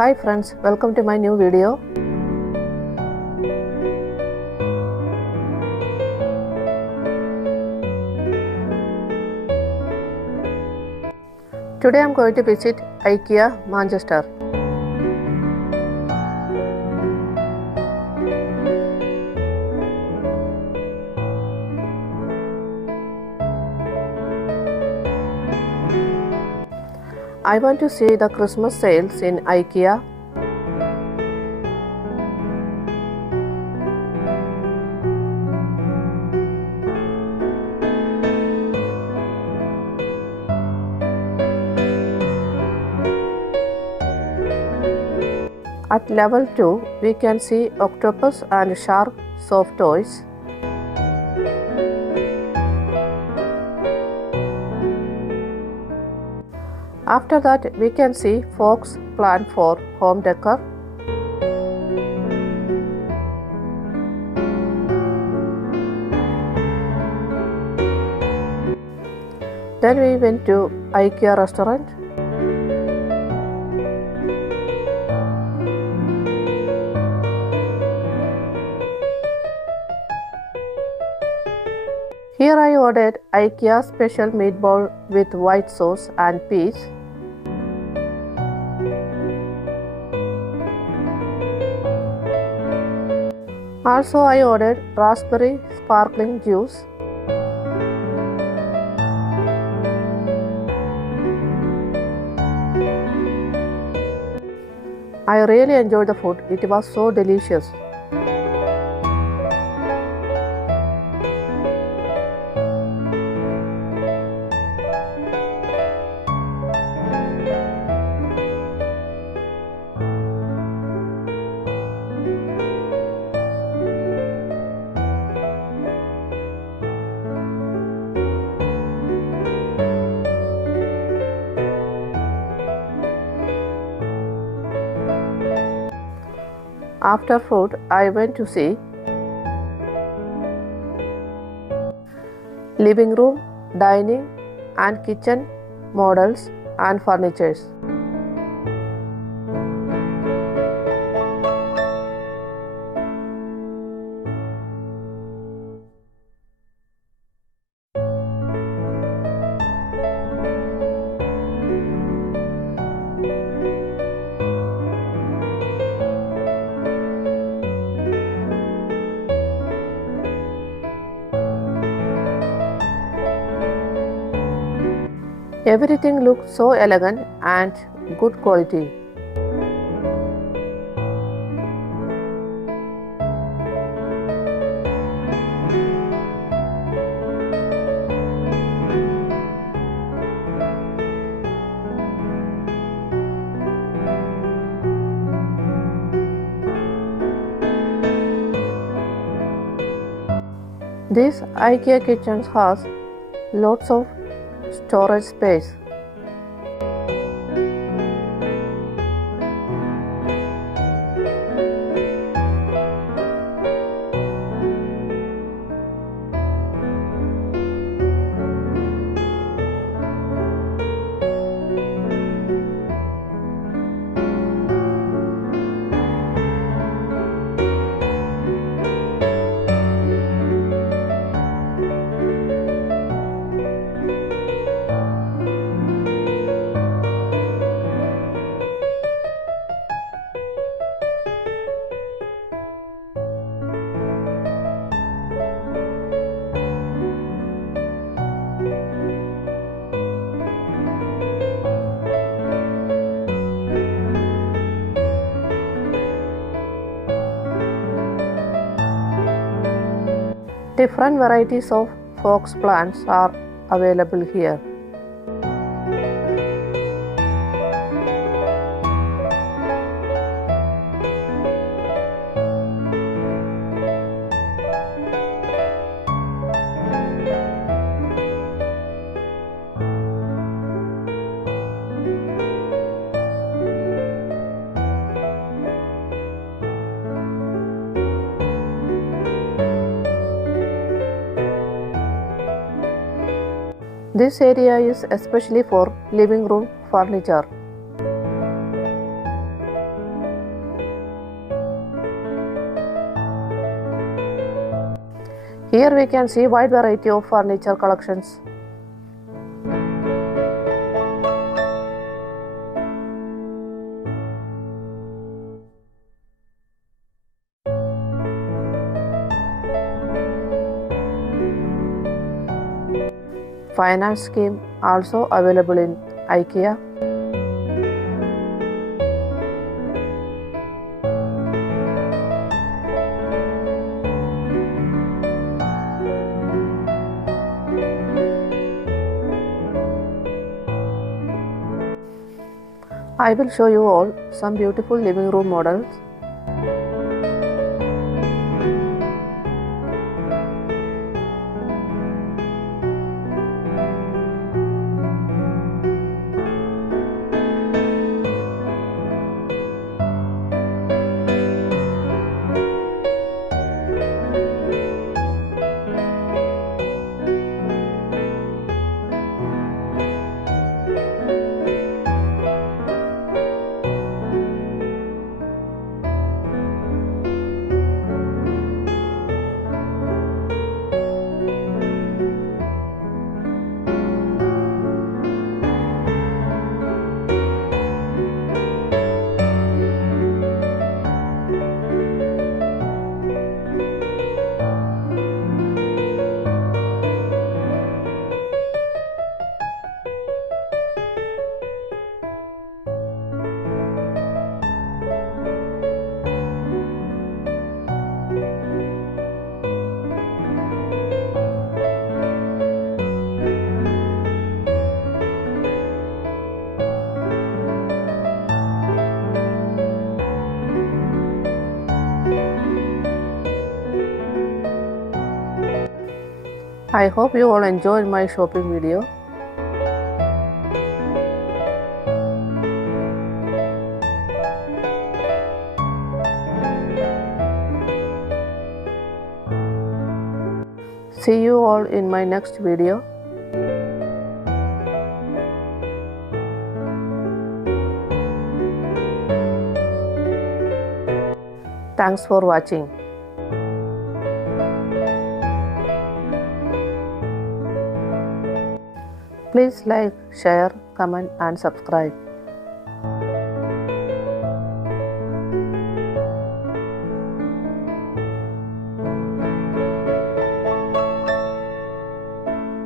Hi friends, welcome to my new video. Today I am going to visit IKEA Manchester. I want to see the Christmas sales in IKEA. At level 2, we can see octopus and shark soft toys. After that, we can see fox plant for home decor. Then we went to IKEA restaurant. Here I ordered IKEA special meatball with white sauce and peas. Also I ordered raspberry sparkling juice. I really enjoyed the food. It was so delicious. After food, I went to see living room, dining and kitchen models and furnitures. Everything looked so elegant and good quality. This IKEA kitchen has lots of storage space. Different varieties of fox plants are available here. This area is especially for living room furniture. Here we can see wide variety of furniture collections. Finance scheme also available in IKEA. I will show you all some beautiful living room models. I hope you all enjoyed my shopping video. See you all in my next video. Thanks for watching. Please like, share, comment and subscribe.